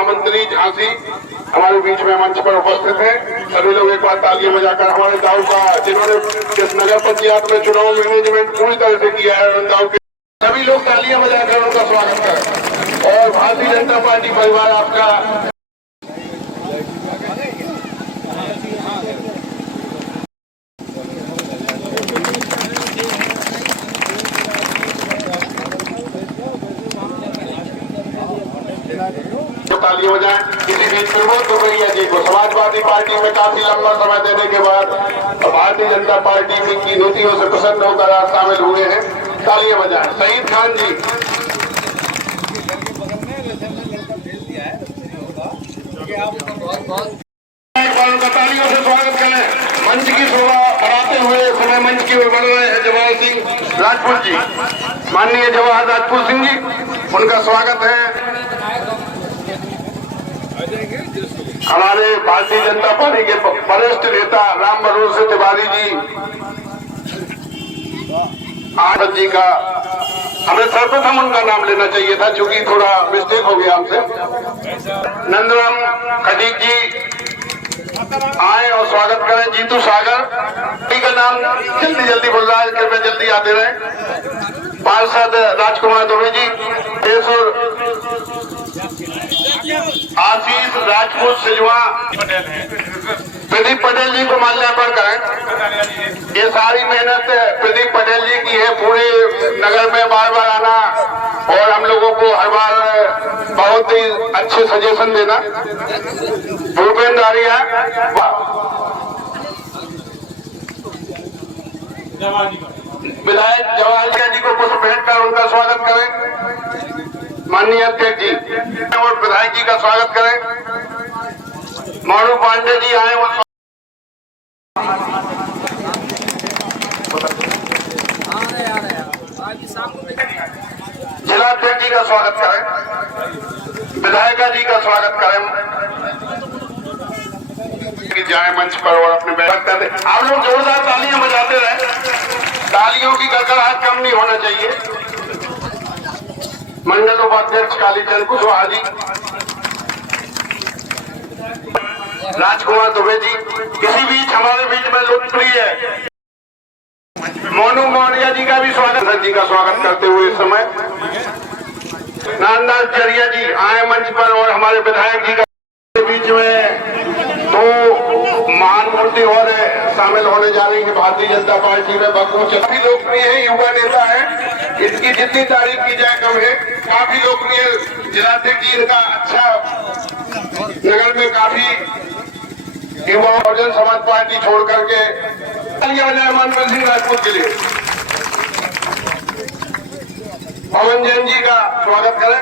महामंत्री झांसी हमारे बीच में मंच पर उपस्थित हैं। सभी लोग एक बार तालियां बजाकर हमारे दाऊ का, जिन्होंने इस नगर पंचायत में चुनाव मैनेजमेंट पूरी तरह से किया है, दाऊ के सभी लोग तालियां बजाकर उनका स्वागत करें। और भारतीय जनता पार्टी परिवार आपका तालियां बजाएं। किसी बीच प्रमोद दुबैया जी को समाजवादी पार्टी में काफी लंबा समय देने के बाद भारतीय जनता पार्टी की नीतियों से प्रसन्न होकर आज शामिल हुए हैं, तालियां बजाएं। शहीद खान जी तालियों से स्वागत करें। मंच की शोभा बढ़ाते हुए समय मंच की ओर बढ़ रहे हैं जवाहर सिंह राजपूत जी, माननीय जवाहर राजपूत सिंह जी, उनका स्वागत है। हमारे भारतीय जनता पार्टी के वरिष्ठ नेता राम मनोहर तिवारी जी, आनंद जी का हमें सर्वप्रथम उनका नाम लेना चाहिए था, क्योंकि थोड़ा मिस्टेक हो गया हमसे। नंदराम खटीक जी आए और स्वागत करें। जीतू सागर का नाम जल्दी जल्दी बोल रहा है, कृपया जल्दी आते रहे। पार्षद राजकुमार दुबे जी, आशीष राजपूत सिलवा, प्रदीप पटेल जी को माल्यार्पण करें। ये सारी मेहनत प्रदीप पटेल जी की है, पूरे नगर में बार बार आना और हम लोगों को हर बार बहुत ही अच्छे सजेशन देना। भूपेंद्र आर्या, विधायक जवाहर जी को पुष्प भेंट कर उनका स्वागत करें। माननीय अध्यक्ष जी और विधायक जी का स्वागत करें। मानू पांडे जी आए और जिलाध्यक्ष जी का स्वागत करें। विधायिका जी का स्वागत करें। जाए मंच पर और अपने बैठक कर दे। आप लोग जोरदार तालियां बजाते रहे, तालियों की गड़गड़ाहट कम नहीं होना चाहिए। मंडल उपाध्यक्ष कालीचंद कुशवाहा जी, राजकुमार दुबे जी, इसी बीच हमारे बीच में लोकप्रिय मोनू मौर्य जी का भी स्वागत, जी का स्वागत करते हुए इस समय नानदास जरिया जी आए मंच पर और हमारे विधायक जी का बीच में दो महान मूर्ति और शामिल होने जा रही है भारतीय जनता पार्टी में। बकूच काफी लोकप्रिय है, युवा नेता है, इसकी जितनी तारीफ की जाए कम है। काफी लोकप्रिय जिलाध्यक्ष जी का अच्छा, नगर में काफी युवा बहुजन समाज पार्टी छोड़ करके मनप्रीत सिंह राजपूत के लिए। पवन जैन जी का स्वागत करें।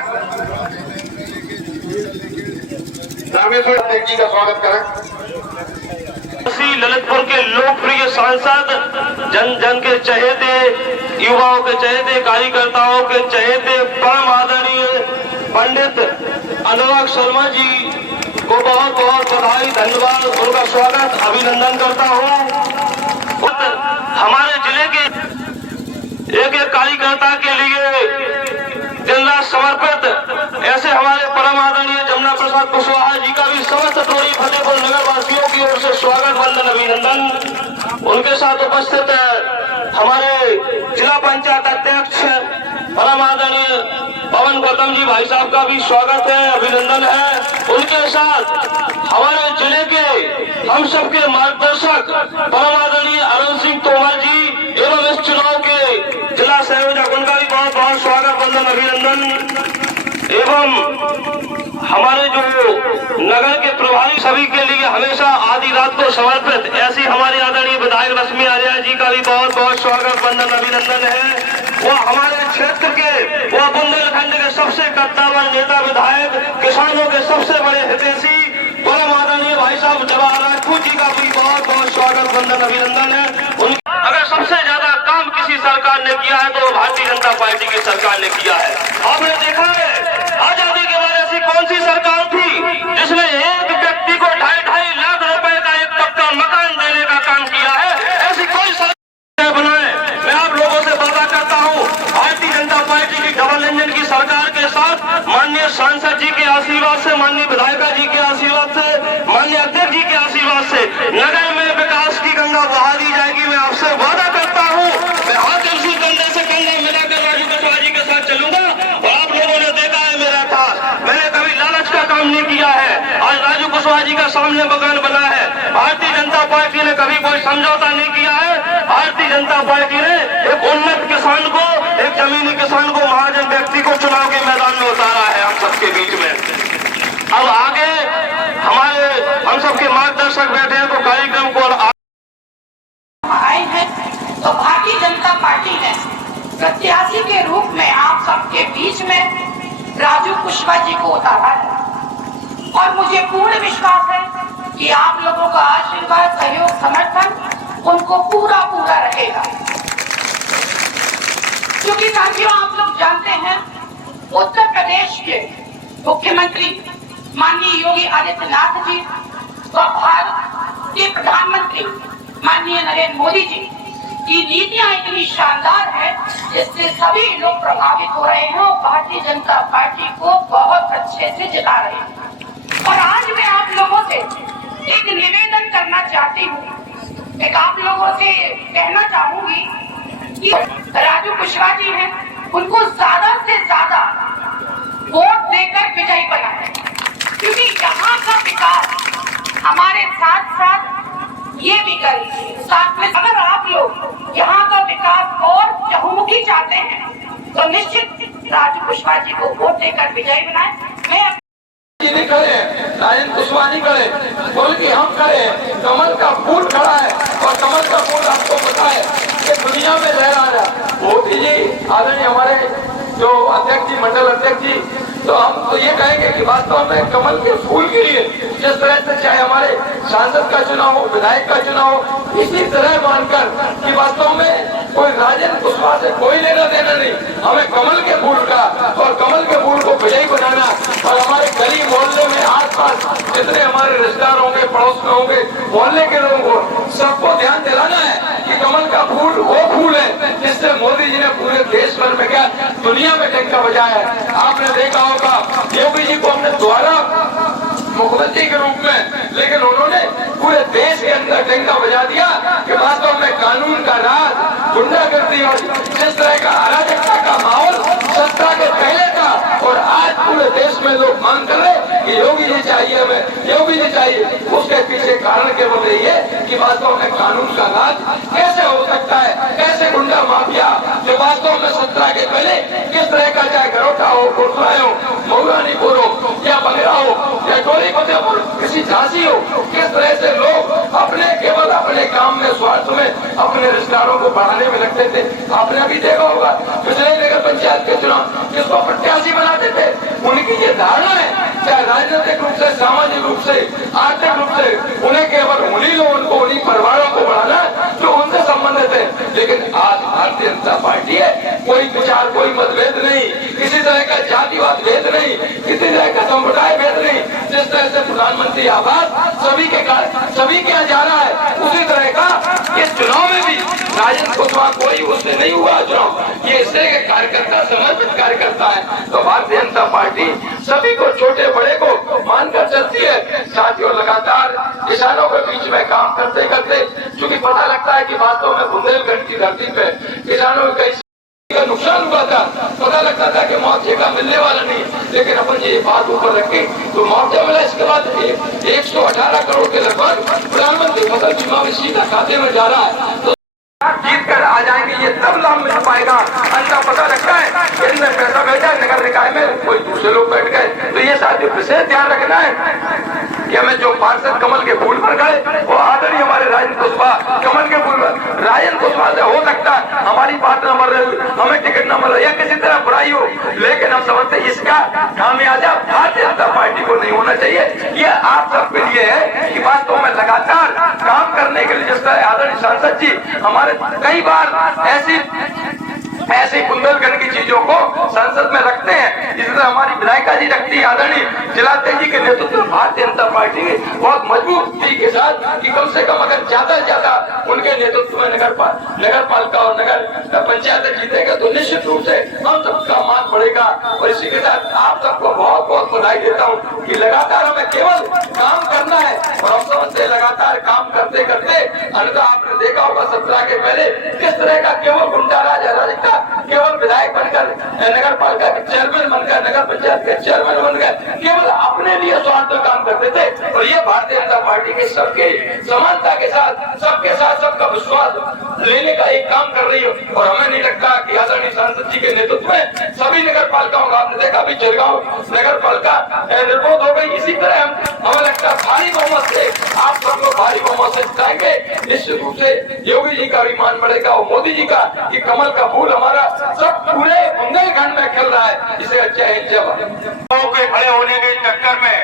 रामेश्वर अध्यक्ष जी का स्वागत करें। ललितपुर के लोकप्रिय सांसद, जन जन के चहेते, युवाओं के चहेते, कार्यकर्ताओं के चहेते, परम आदरणीय पंडित अनुराग शर्मा जी को बहुत बहुत बधाई, धन्यवाद, उनका स्वागत, अभिनंदन करता हूँ। हमारे जिले के एक एक कार्यकर्ता के लिए दिन रात समर्पित ऐसे हमारे परम आदरणीय जमुना प्रसाद कुशवाहा जी का भी समस्त टोली फतेहपुर नगर वासियों की ओर से स्वागत, वंदन, अभिनंदन। उनके साथ उपस्थित हमारे जिला पंचायत अध्यक्ष परम आदरणीय पवन गौतम जी भाई साहब का भी स्वागत है, अभिनंदन है। उनके साथ हमारे जिले के हम सबके मार्गदर्शक परम आदरणीय अरुण सिंह तोमर जी एवं इस चुनाव के जिला संयोजक, उनका भी बहुत बहुत स्वागत, वंदन, अभिनंदन। एवं हमारे जो नगर के प्रभारी सभी के लिए हमेशा आधी रात को समर्पित ऐसी हमारी आदरणीय विधायक रश्मि आर्या जी का भी बहुत बहुत स्वागत, वंदन, अभिनंदन है। वो हमारे क्षेत्र के, वो बुंदेलखंड के सबसे कद्दावर नेता विधायक, किसानों के सबसे बड़े हितैषी परम आदरणीय भाई साहब जवाहर राजपूत जी का भी बहुत बहुत स्वागत, वंदन, अभिनंदन है। अगर सबसे ज्यादा काम किसी सरकार ने किया है तो भारतीय जनता पार्टी की सरकार ने किया है। आपने देखा है आजादी के बाद ऐसी कौन सी सरकार थी जिसने एक व्यक्ति को 2.5 लाख रुपए का एक पक्का मकान देने का काम किया है? ऐसी कोई सरकार बनाए। मैं आप लोगों से वादा करता हूँ, भारतीय जनता पार्टी की डबल इंजन की सरकार के साथ माननीय सांसद जी के आशीर्वाद से, माननीय विधायिका जी के आशीर्वाद से, माननीय अध्यक्ष जी के आशीर्वाद से नगर में विकास की गंगा बहा दी जाएगी। मैं आपसे वादा करता हूँ, मैं हाथ उसी कंधे से कंधा मिलाकर राजू कुशवाहा जी के साथ चलूंगा। और आप लोगों ने देखा है मेरा था, मैंने कभी लालच का काम नहीं किया है। आज राजू कुशवाहा जी का सामने बगान बना है। भारतीय जनता पार्टी ने कभी कोई समझौता नहीं किया है। भारतीय जनता पार्टी ने एक उन्नत किसान को, एक जमीनी किसान को, महाजन व्यक्ति को चुनाव के मैदान में उतारा है हम सबके बीच में। अब आगे हम सबके मार्गदर्शक बैठे हैं, तो कार्यक्रम को आए हैं तो भारतीय जनता पार्टी ने प्रत्याशी के रूप में आप सबके बीच में राजू कुशवाहा जी को उतारा है। और मुझे पूर्ण विश्वास है कि आप लोगों का आशीर्वाद, सहयोग, समर्थन उनको पूरा रहेगा। क्योंकि साथियों, आप लोग जानते हैं उत्तर प्रदेश के मुख्यमंत्री माननीय योगी आदित्यनाथ जी और भारत के प्रधानमंत्री माननीय नरेंद्र मोदी जी की नीतियां इतनी शानदार है जिससे सभी लोग प्रभावित हो रहे हैं और भारतीय जनता पार्टी को बहुत अच्छे से जिता रहे हैं। और आज मैं आप लोगों से एक निवेदन करना चाहती हूँ, एक आप लोगों से कहना चाहूंगी कि राजू कुशवाहा जी हैं, उनको ज्यादा से ज्यादा वोट देकर विजयी बनाएं। क्योंकि यहाँ का विकास हमारे साथ साथ ये भी करें। साथ में अगर आप लोग यहाँ का विकास और बहुमुखी चाहते हैं तो निश्चित राजू कुशवाहा जी को वोट देकर विजयी बनाएं। मैं नहीं करे, राजेंद्र कुशवाहा नहीं करे, बल्कि हम करे। कमल का फूल खड़ा है और कमल का फूल आपको पता है कि दुनिया में लहरा रहा है। मोदी जी, आदरणीय हमारे जो अध्यक्ष जी, मंडल अध्यक्ष जी, तो हम तो ये कहेंगे कि वास्तव में कमल के फूल के लिए जिस तरह से चाहे हमारे सांसद का चुनाव हो, विधायक का चुनाव हो, इसी तरह मानकर कि वास्तव में कोई राजेंद्र कुशवाहा से कोई लेना देना नहीं, हमें कमल के फूल का और कमल के फूल को विजयी बनाना। और हमारे गली मोहल्ले में आसपास जितने हमारे रिश्तेदार होंगे, पड़ोस में होंगे, मोहल्ले के लोगों को सबको ध्यान दिलाना है कि कमल का फूल वो फूल है जिससे मोदी जी ने पूरे देश भर में क्या दुनिया में डंका बजाया है। आपने देखा होगा योगी जी को हमने द्वारा मुख्यमंत्री के रूप में, लेकिन उन्होंने पूरे देश के अंदर डंका बजा दिया कि वास्तव में कानून का राज, गुंडागर्दी और जिस तरह का अराजकता का माहौल सत्ता के पहले था, और आज पूरे देश में लोग मांग कर रहे कि योगी जी चाहिए, हमें योगी जी चाहिए। उसके पीछे कारण केवल यही है कि वास्तव में कानून का राज कैसे हो सकता है, कैसे गुंडा माफिया जो वास्तव में सत्ता के पहले किस तरह का, चाहे घरोठा हो, गुरुद्वारा हो, मऊरानीपुर हो या बगरा हो या टोली फतेहपुर, किसी झांसी हो, किस तरह से लोग अपने केवल अपने काम में, स्वार्थ में अपने रिश्तेदारों को बढ़ाने में लगते थे। आपने अभी देखा होगा पिछले नगर पंचायत के चुनाव जिसको प्रत्याशी बनाते थे, उनकी ये धारणा है, चाहे राजनीतिक रूप से, सामाजिक रूप से, आर्थिक रूप से, उन्हें केवल उन्हीं लोगों को, उन्हीं परिवारों को बढ़ाना जो उनसे संबंधित है। लेकिन आज भारतीय जनता पार्टी है, कोई विचार, कोई मतभेद नहीं, किसी तरह का जातिवाद भेद नहीं, किसी तरह का समुदाय भेद नहीं। जिस तरह से प्रधानमंत्री आवास सभी के यहाँ जा रहा है, उसी तरह का इस चुनाव में भी राजेंद्र कुशवाहा कोई उससे नहीं हुआ चुनाव। ये इस तरह के कार्यकर्ता, समर्पित कार्यकर्ता है। तो भारतीय जनता पार्टी सभी को, छोटे बड़े को मानकर चलती है। साथियों, लगातार किसानों के बीच में काम करते करते चूंकि पता लगता है कि वास्तव में बुंदेलखंड की धरती पे किसानों को कई का नुकसान हुआ था, पता लगता था कि मुआवजे का मिलने वाला नहीं, लेकिन अपन ये बात ऊपर रखी तो मुआवजा मिला। इसके बाद 118 करोड़ के लगभग प्रधानमंत्री फसल बीमा में सीधा खाते में जा रहा है। तो जीत कर आ जाएंगे, ये तब लाभ मिल पाएगा। अंतर पता लगता है इनने पैसा भेजा नगर निकाय में, कोई दूसरे लोग बैठ गए। तो ये साथियों विशेष ध्यान रखना है कि हमें जो पार्षद कमल के फूल पर गए वो आदरणीय हमारे राजेंद्र कुशवाहा कमल के फूल पर। राजेंद्र कुशवाहा से हो सकता है हमारी बात न मर रही, हमें टिकट न मिल रही या किसी तरह बुराई हो, लेकिन हम समझते इसका खामियाजा भारतीय जनता पार्टी को नहीं होना चाहिए। ये आप सबके लिए है कि वास्तव में लगातार काम करने के लिए, जिस तरह आदरणीय सांसद जी हमारे कई बार ऐसी बुंदेलखंड की चीजों को संसद में रखते हैं, इसी तरह हमारी विधायिका जी रखती है, आदरणीय जिलाध्यक्ष जी के नेतृत्व में भारतीय जनता पार्टी बहुत मजबूती के साथ कि कम से कम अगर ज्यादा से ज्यादा उनके नेतृत्व में नगर पालिका और नगर पंचायत जीतेगा तो निश्चित रूप से हम सबका मान बढ़ेगा। और इसी के साथ आप सबको बहुत बहुत बधाई देता हूँ कि लगातार हमें केवल काम करना है और हम समझते लगातार काम करते करते अन्यथा आपने देखा होगा 17 के पहले किस तरह का केवल गुंडा राज था, केवल विधायक बनकर नगर पालिका के चेयरमैन बनकर नगर पंचायत के चेयरमैन बनकर केवल अपने लिए स्वार्थ में काम करते थे। और ये भारतीय जनता पार्टी के सबके समानता के साथ सबका विश्वास लेने का एक काम कर रही हो। और हमें नहीं लगता कि आदरणीय सांसद जी के नेतृत्व में सभी नगर पालिकाओं का आपने देखा अभी जलगांव नगर पालिका निर्बोध हो गई। इसी तरह हमें लगता है भारी बहुमत से आप सब लोग भारी बहुमत से जिताएंगे। निश्चित रूप से योगी जी का भी मान बढ़ेगा और मोदी जी का कि कमल का फूल हमारा सब पूरे बुंदेलखंड में खिल रहा है। इसे अच्छा है जब के खड़े होने के चक्कर में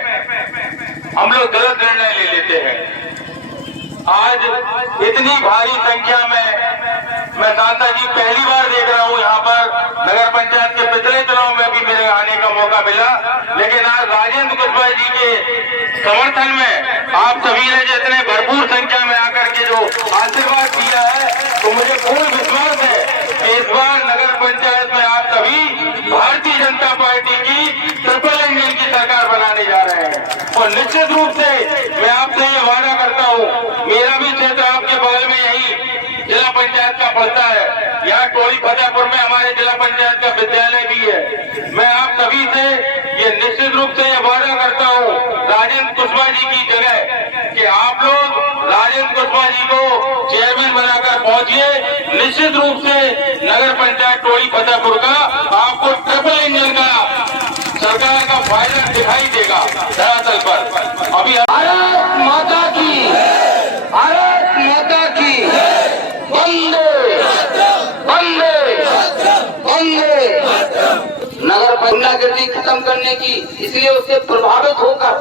हम लोग गलत निर्णय ले लेते हैं। आज इतनी भारी संख्या में मैं दाता जी पहली बार देख रहा हूं यहाँ पर। नगर पंचायत के पिछले चुनाव में भी मेरे आने का मौका मिला, लेकिन आज राजेंद्र कुशवाहा जी के समर्थन में आप सभी ने जितने भरपूर संख्या में आकर के जो आशीर्वाद दिया है, तो मुझे पूर्ण विश्वास है कि इस बार नगर पंचायत में आप सभी भारतीय जनता पार्टी की ट्रिपल इंजन की सरकार बनाने जा रहे हैं। और निश्चित रूप से मैं आपसे ये वादा करता हूँ, मेरा भी क्षेत्र आपके बगल में यही जिला पंचायत का पड़ता है। यहाँ टोली फतेहपुर में हमारे जिला पंचायत का विद्यालय भी है। मैं आप सभी से ये निश्चित रूप से ये वादा करता हूँ राजेंद्र कुशवाहा जी की जगह कि आप लोग राजेंद्र कुशवाहा जी को चेयरमैन बनाकर पहुंचिए। निश्चित रूप से नगर पंचायत टोली फतेहपुर का आपको ट्रिपल इंजन का सरकार का फायदा दिखाई देगा धरातल पर। अभी भारत माता की, भारत माता की वंदे वंदे वंदे। नगर गुंडागर्दी खत्म करने की, इसलिए उससे प्रभावित होकर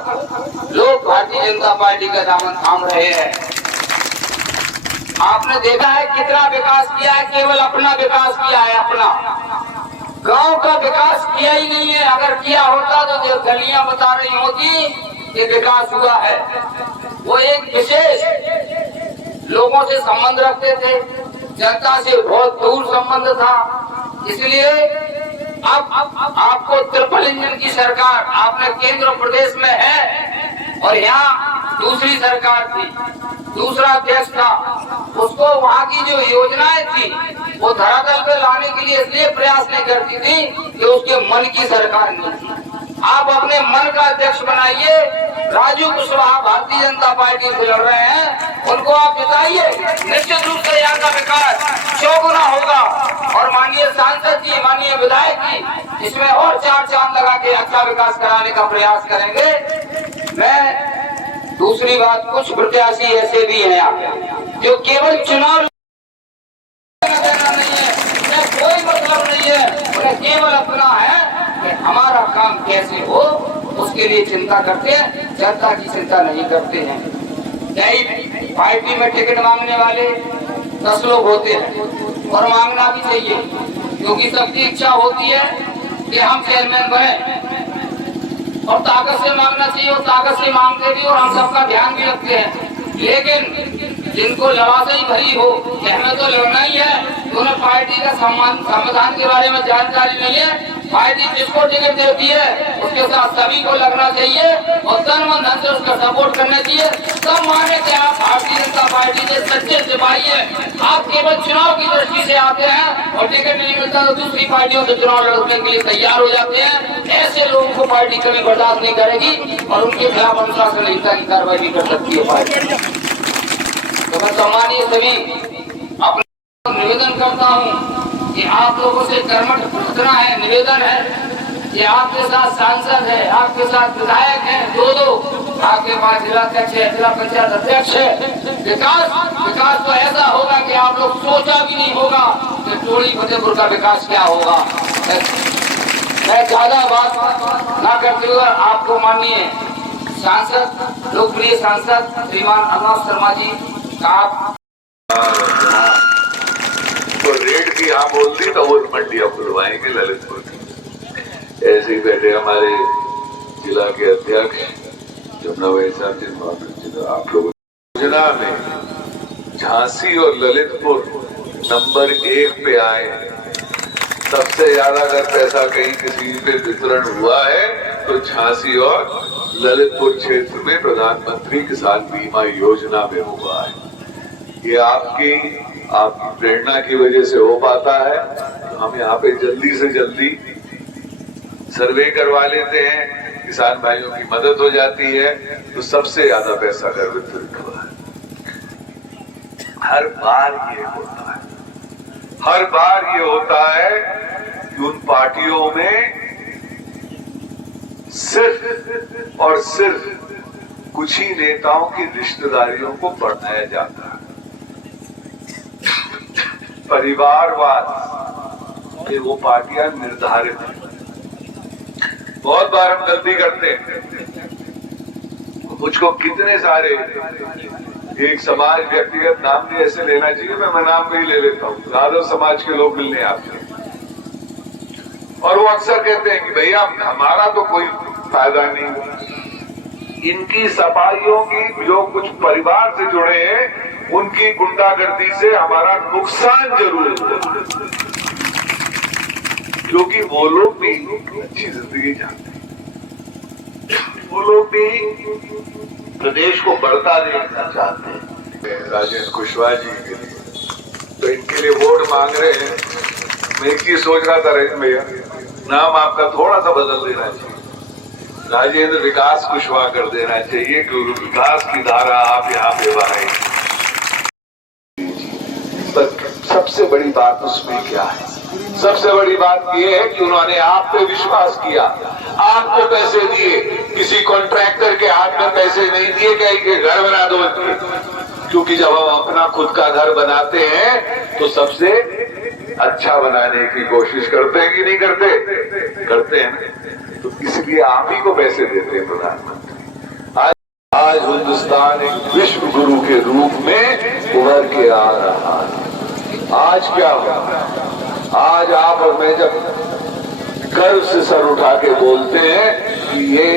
लोग भारतीय जनता पार्टी का दामन थाम रहे हैं। आपने देखा है कितना विकास किया है, केवल अपना विकास किया है, अपना गांव का विकास किया ही नहीं है। अगर किया होता तो जो गलियां बता रही होती ये विकास हुआ है। वो एक विशेष लोगों से संबंध रखते थे, जनता से बहुत दूर संबंध था। इसलिए अब आपको ट्रिपल इंजन की सरकार आपने केंद्र और प्रदेश में है, और यहाँ दूसरी सरकार थी, दूसरा देश था, उसको वहाँ की जो योजनाएं थी वो धरातल पे लाने के लिए इसलिए प्रयास नहीं करती थी कि उसके मन की सरकार नहीं थी। आप अपने मन का अध्यक्ष बनाइए। राजू कुशवाहा भारतीय जनता पार्टी से लड़ रहे हैं, उनको आप जिताइए। निश्चित रूप से यहाँ का विकास 100 गुना होगा। और माननीय सांसद जी, माननीय विधायक जी इसमें और 4 चांद लगा के अच्छा विकास कराने का प्रयास करेंगे। मैं दूसरी बात, कुछ प्रत्याशी ऐसे भी हैं यहाँ जो केवल चुनाव नहीं है, उन्हें कोई मतलब नहीं है, उन्हें केवल अपना है कि हमारा काम कैसे हो उसके लिए चिंता करते हैं, जनता की चिंता नहीं करते हैं। नई पार्टी में टिकट मांगने वाले 10 लोग होते हैं और मांगना भी चाहिए, क्योंकि सबकी इच्छा होती है कि हम चेयरमैन बने, और ताकत से मांगना चाहिए और ताकत से मांगते भी और हम सबका ध्यान भी रखते हैं। लेकिन जिनको लवासाई भरी हो कि हमें तो लड़ना ही है, तो उन्हें पार्टी का संविधान के बारे में जानकारी नहीं है। पार्टी जिसको टिकट देती है उसके साथ सभी को लगना चाहिए और तन मन धन से उसका सपोर्ट करना चाहिए। सब माने कि आप भारतीय जनता पार्टी के सच्चे सिपाही हैं। आप केवल चुनाव की दृष्टि से आते हैं और टिकट नहीं मिलता तो दूसरी पार्टियों से चुनाव लड़ने के लिए तैयार हो जाते हैं। ऐसे लोगों को पार्टी कभी बर्दाश्त नहीं करेगी और उनके खिलाफ अनुशासन संहिता की कार्रवाई भी कर सकती है पार्टी। तो मैं सम्मानीय सभी अपना निवेदन करता हूँ कि आप लोगों से कर्मठ प्रार्थना है, निवेदन है कि आपके साथ सांसद है, आपके साथ विधायक है, दो आपके पास जिला अध्यक्ष है, जिला पंचायत अध्यक्ष है। विकास तो ऐसा होगा कि आप लोग सोचा भी नहीं होगा कि टोली फतेहपुर का विकास क्या होगा। मैं ज्यादा बात ना करते हुए आपको माननीय सांसद, लोकप्रिय सांसद श्रीमान अविनाश शर्मा जी का आप तो रेट की आप बोल दी तो वो मंडी आप खुलवाएंगे ललितपुर की। ऐसे ही बैठे हमारे जिला के अध्यक्ष जो आप लोगों योजना में झांसी और ललितपुर नंबर 1 पे आए हैं। सबसे ज्यादा अगर पैसा कहीं किसी पे वितरण हुआ है तो झांसी और ललितपुर क्षेत्र में प्रधानमंत्री किसान बीमा योजना में हुआ है। ये आपकी प्रेरणा की वजह से हो पाता है। तो हम यहाँ पे जल्दी से जल्दी सर्वे करवा लेते हैं, किसान भाइयों की मदद हो जाती है, तो सबसे ज्यादा पैसा अगर वितरित हुआ है। हर बार ये होता है, हर बार ये होता है कि उन पार्टियों में सिर्फ और सिर्फ कुछ ही नेताओं की रिश्तेदारियों को बढ़ाया जाता है। परिवारवाद ये वो पार्टियां निर्धारित हैं। बहुत बार हम गलती करते हैं। मुझको कितने सारे एक समाज व्यक्तिगत नाम भी ऐसे लेना चाहिए, मैं नाम भी ले लेता हूँ। यादव समाज के लोग मिलने आते हैं और वो अक्सर कहते हैं कि भैया हमारा तो कोई फायदा नहीं। इनकी सफाइयों की जो कुछ परिवार से जुड़े हैं उनकी गुंडागर्दी से हमारा नुकसान जरूर होता है, क्योंकि वो लोग भी अच्छी जिंदगी चाहते हैं, वो लोग भी प्रदेश को बढ़ता देखना चाहते हैं। राजेंद्र कुशवाहा जी के लिए तो इनके लिए वोट मांग रहे हैं। मैं एक चीज सोच रहा था राजेंद्र भैया, नाम आपका थोड़ा सा बदल देना चाहिए, राजेंद्र विकास कुशवाहा कर देना चाहिए, क्योंकि विकास की धारा आप यहाँ पे बहाएं। सबसे बड़ी बात उसमें क्या है? सबसे बड़ी बात यह है कि उन्होंने आप पे विश्वास किया, आपको पैसे दिए, किसी कॉन्ट्रैक्टर के हाथ में पैसे नहीं दिए कि घर बना दो। क्योंकि जब हम अपना खुद का घर बनाते हैं तो सबसे अच्छा बनाने की कोशिश करते हैं कि नहीं करते? करते हैं। तो इसलिए आप ही को पैसे देते हैं प्रधानमंत्री। आज हिंदुस्तान एक विश्व गुरु के रूप में उभर के आ रहा है। आज क्या हुआ? आज आप और मैं जब गर्व से सर उठा के बोलते हैं कि ये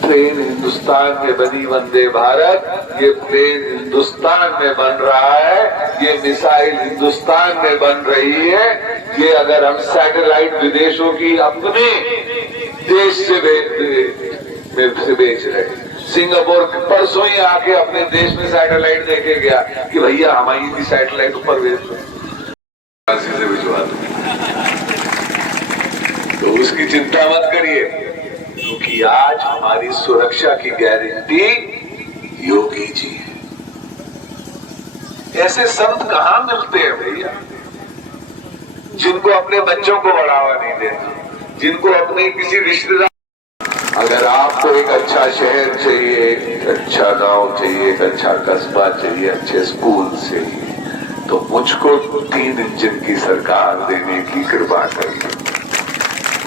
ट्रेन हिंदुस्तान में बनी वंदे भारत, ये प्लेन हिंदुस्तान में बन रहा है, ये मिसाइल हिंदुस्तान में बन रही है, ये अगर हम सैटेलाइट विदेशों की अपने देश से बेच रहे हैं। सिंगापुर परसों ही आके अपने देश में सैटेलाइट देके गया कि भैया हमारी भी सैटेलाइट ऊपर भेज दो, से भिजवा दो। तो उसकी चिंता मत करिए, क्योंकि आज हमारी सुरक्षा की गारंटी योगी जी है। ऐसे संत कहां मिलते हैं भैया, जिनको अपने बच्चों को बढ़ावा नहीं देते, जिनको अपने किसी रिश्तेदार। अगर आपको एक अच्छा शहर चाहिए, एक अच्छा गांव चाहिए, एक अच्छा कस्बा चाहिए, अच्छे स्कूल चाहिए, तो मुझको 3 इंजन की सरकार देने की कृपा करिए।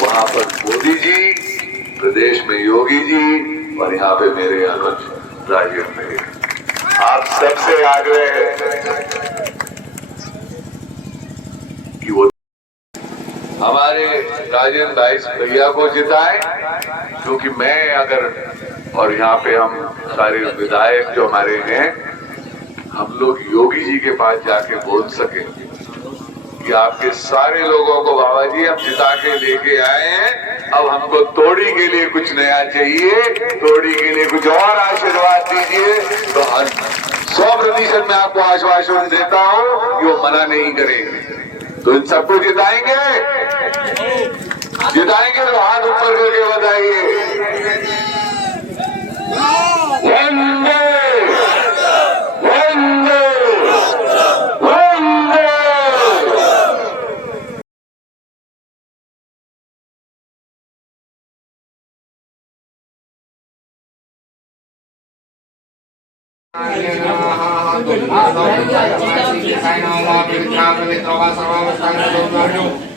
वहां पर मोदी जी, प्रदेश में योगी जी और यहाँ पे मेरे अनुज राजेंद्र मेरे, आप सबसे आग्रह है कि वो हमारे राजेंद्र भाई भैया को जिताएं, क्योंकि मैं अगर और यहाँ पे हम सारे विधायक जो हमारे हैं, हम लोग योगी जी के पास जाके बोल सके कि आपके सारे लोगों को बाबा जी हम जिता के लेके आए हैं, अब हमको तोड़ी के लिए कुछ नया चाहिए, तोड़ी के लिए कुछ और आशीर्वाद दीजिए। तो 100% मैं आपको आश्वासन देता हूँ कि वो मना नहीं करेंगे। तो इन सबको जिताएंगे, जिताएंगे तो हाथ ऊपर करके बताइए वंदे वंदे वंदे।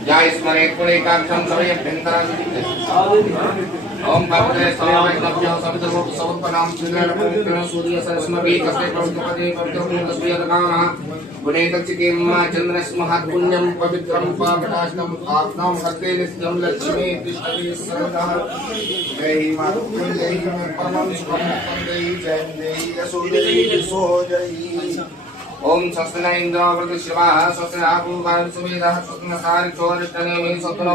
या स्मरे कुले का क्षम सवय भयंकर ओम भगवते स्वामिनाभ्यो सवितुर्वोः सवत्पदां श्रीगणपतिं सूर्य सरस्वती कस्ते प्रमुखपदे पवित्रं गुणेतचिकिं चन्द्रस्महात् पुण्यं पवित्रं पावनाष्टम् आत्मां हस्ते नित्यं लक्ष्मी तिष्ठति सर्वदा जय मातृ जय परमं सुखं देहि जय देहि यशो देहि सो जय ओम स्वस्ति न इंद्रो वृद्धश्रवाः स्वस्ति न पूर्वा सुमेधः स्वस्ति न सारिचो रिष्टनेमिः स्वप्नो